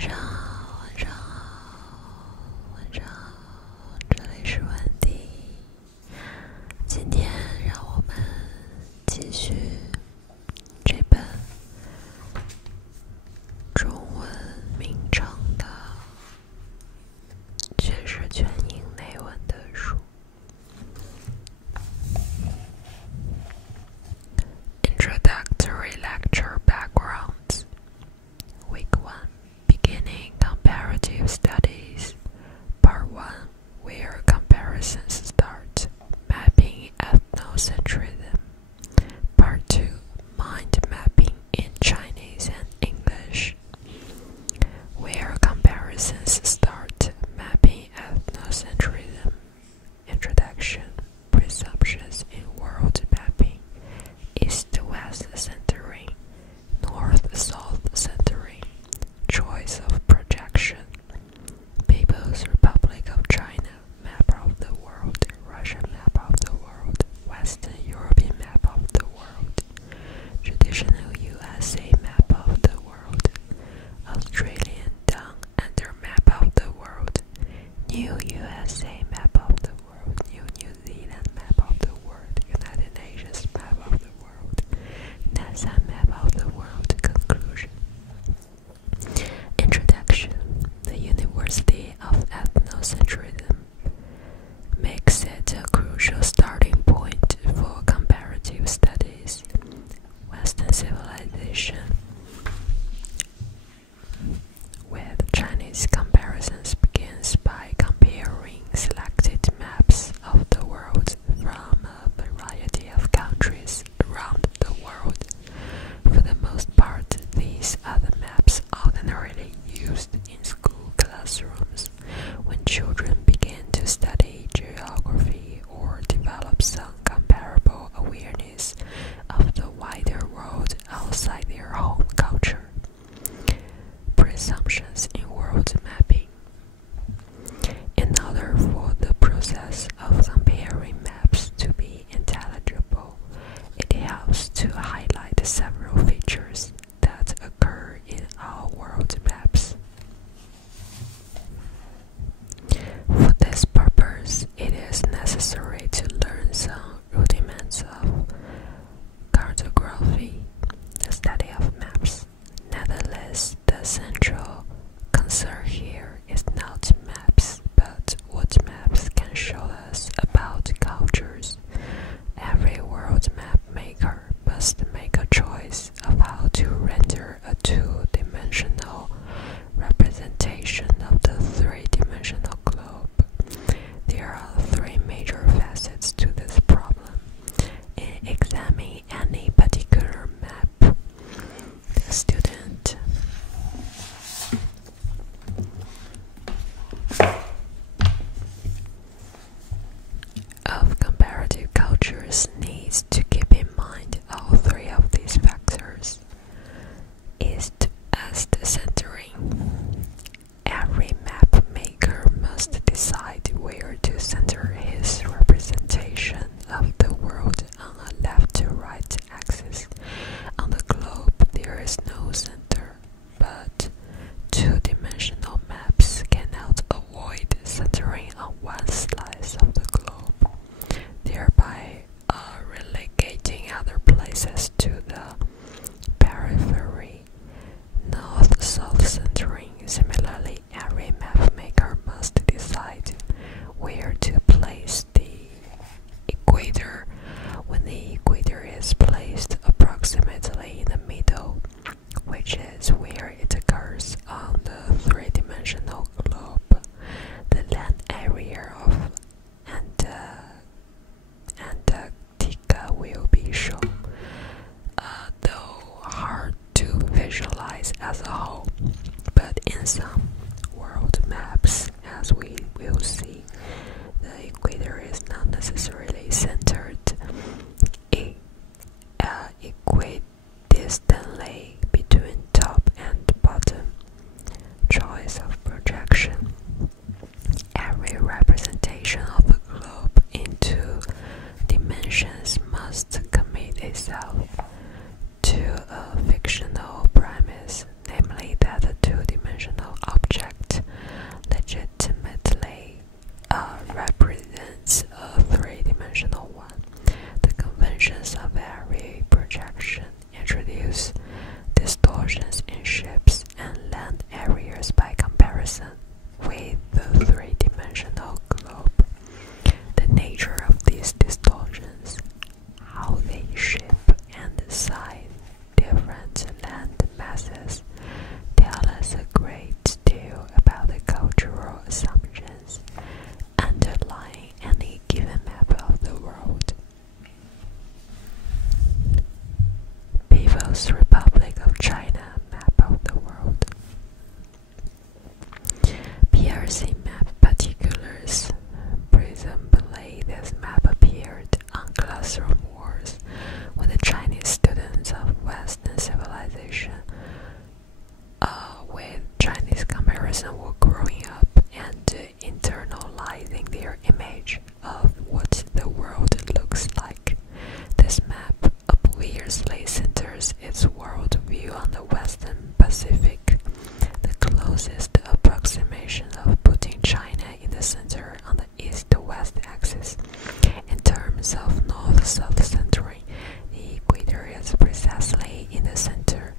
上好，晚上好，晚上好，这里是文迪。今天让我们继续这本中文名称的却是全英内文的书。Introductory Lecture Backgrounds Week 1 Beginning Comparative Studies Part 1 Where Comparisons Start Mapping Ethnocentrism Part 2 Mind Mapping in Chinese and English Where Comparisons Start Mapping Ethnocentrism Introduction Presumptions in World Mapping East-West Centering North-South Centering Choice of Projection People's Republic of China Map of the World Russian Map of the World Western European Map of the World Traditional USA Map of the World Australian Down Under Map of the World New USA Map of the World New Zealand Map of the World United Nations Map of the World NASA Map of the World Conclusion Introduction The University of Ethnocentrism makes it a crucial starting point for comparative studies. Western civilization with Chinese comparisons begins by comparing selected maps of the world from a variety of countries around the world. For the most part, these are the maps ordinarily used in school classrooms when children begin to study geography or develop some comparable awareness of the wider world outside their home culture. Presumptions in world mapping. In order for the process of comparing maps to be intelligible, it helps to highlight several features that occur in our world maps. For this purpose, it is necessary to learn some rudiments of cartography, the study of maps. Nevertheless, the central concern here is not maps, but what maps can show us about cultures. Every world map maker must make a choice of how to render a two-dimensional representation of the three-dimensional globe. There are three major facets to this problem. In examining any particular map, the student of comparative cultures needs to keep in mind all three of these factors. East-West centering. Every map maker must decide where to center his representation of the world on a left-to-right axis. On the globe, there is no center, but two-dimensional maps cannot avoid centering on one slice of the globe, thereby relegating other places to the periphery. North-south centering. Similarly, every map maker must decide where to place the equator. When the equator is placed approximately in the middle, which is where it occurs on the three-dimensional globe, the land area of Antarctica will be shown, though hard to visualize as a whole. But in some world maps, as we will see, the equator is not necessarily centered equidistantly between top and bottom. Choice of projection. Every representation of a globe in two dimensions must commit itself to a fictional premise, namely that a two-dimensional process tell us a great deal about the cultural assumptions underlying any given map of the world. People's Republic of China map of the world. PRC map particulars. Presumably, this map appeared on classroom walls when the Chinese students of Western civilization with Chinese comparison were growing up and internalizing their image of what the world looks like. This map obviously centers its world view on the Western Pacific, the closest approximation of putting China in the center on the east-west axis. In terms of north-south centering, the equator is precisely in the center.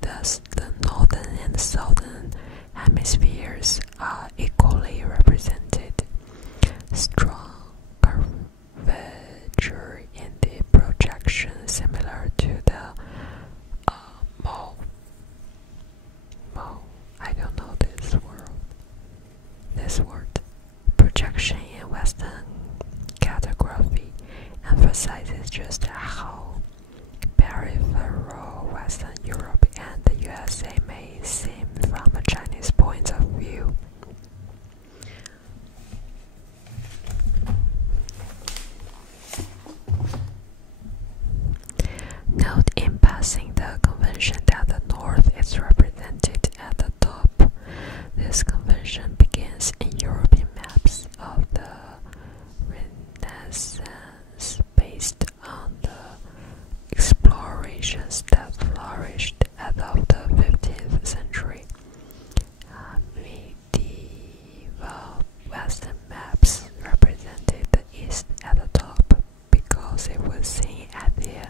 Thus, the northern and southern hemispheres are equally represented. Strong curvature in the projection, similar to the I don't know this word. Projection in Western cartography emphasizes just how peripheral Western Europe and the USA may seem from a Chinese point of view. Note in passing the convention that the North is represented at the top. This convention begins in European maps of the Renaissance based on the explorations that flourished as of the 15th century. Medieval Western maps represented the East at the top because it was seen as the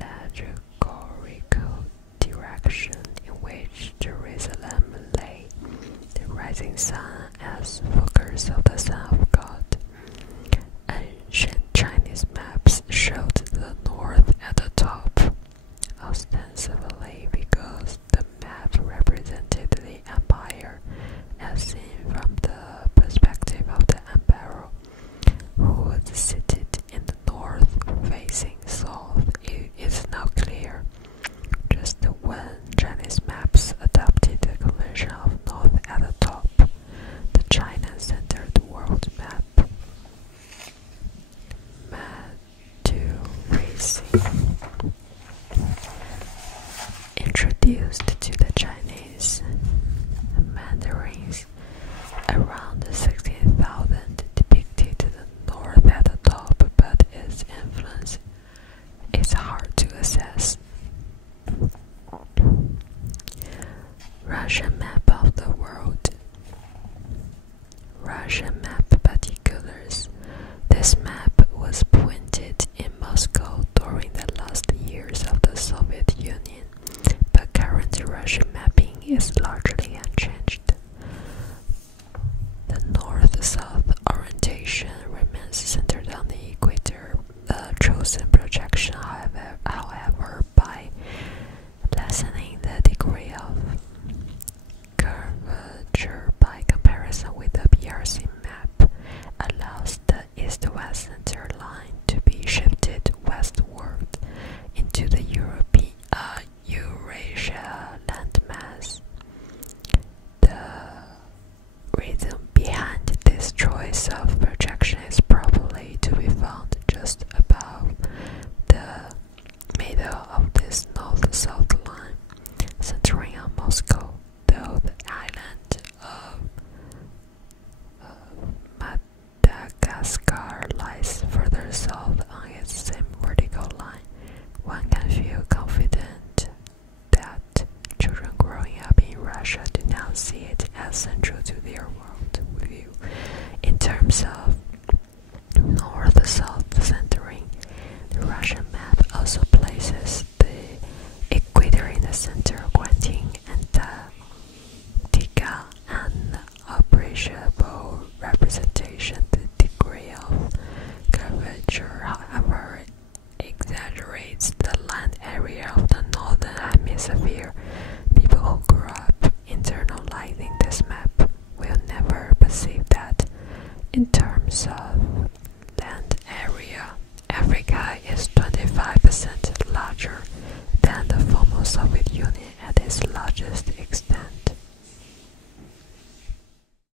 allegorical direction in which Jerusalem lay, the rising sun as focus of the Son of God. Ancient Chinese maps showed the north at the top, ostensibly because the map represented the empire as seen from the perspective of the emperor, who was seated in the north facing south. It is not clear just when Chinese maps adopted the convention of north at the top, the China-centered world map. Introduced to the Chinese mandarins around 16,000 depicted the north at the top, but its influence is hard to assess. Russian map of the world. Russian map particulars. This map was printed in Moscow during the last years of the Soviet Union, but current Russian mapping is largely unchanged. The north-south orientation remains centered on the equator. The chosen projection, however, by lessening the degree of curvature by comparison with the PRC map, allows the east-west center line to be shifted westward into the Eurasia landmass. The reason behind this choice of projection is probably to be found just above the middle of this north-south line, centering on Moscow, though the island of Madagascar lies further south on its same vertical line. One can feel confident that children growing up in Russia do not see it as central to their world view. In terms of north-south centering, the Russian map also places the equator in the center, granting Antarctica an appreciable representation. The degree of curvature, however, exaggerates the land area of the northern hemisphere. So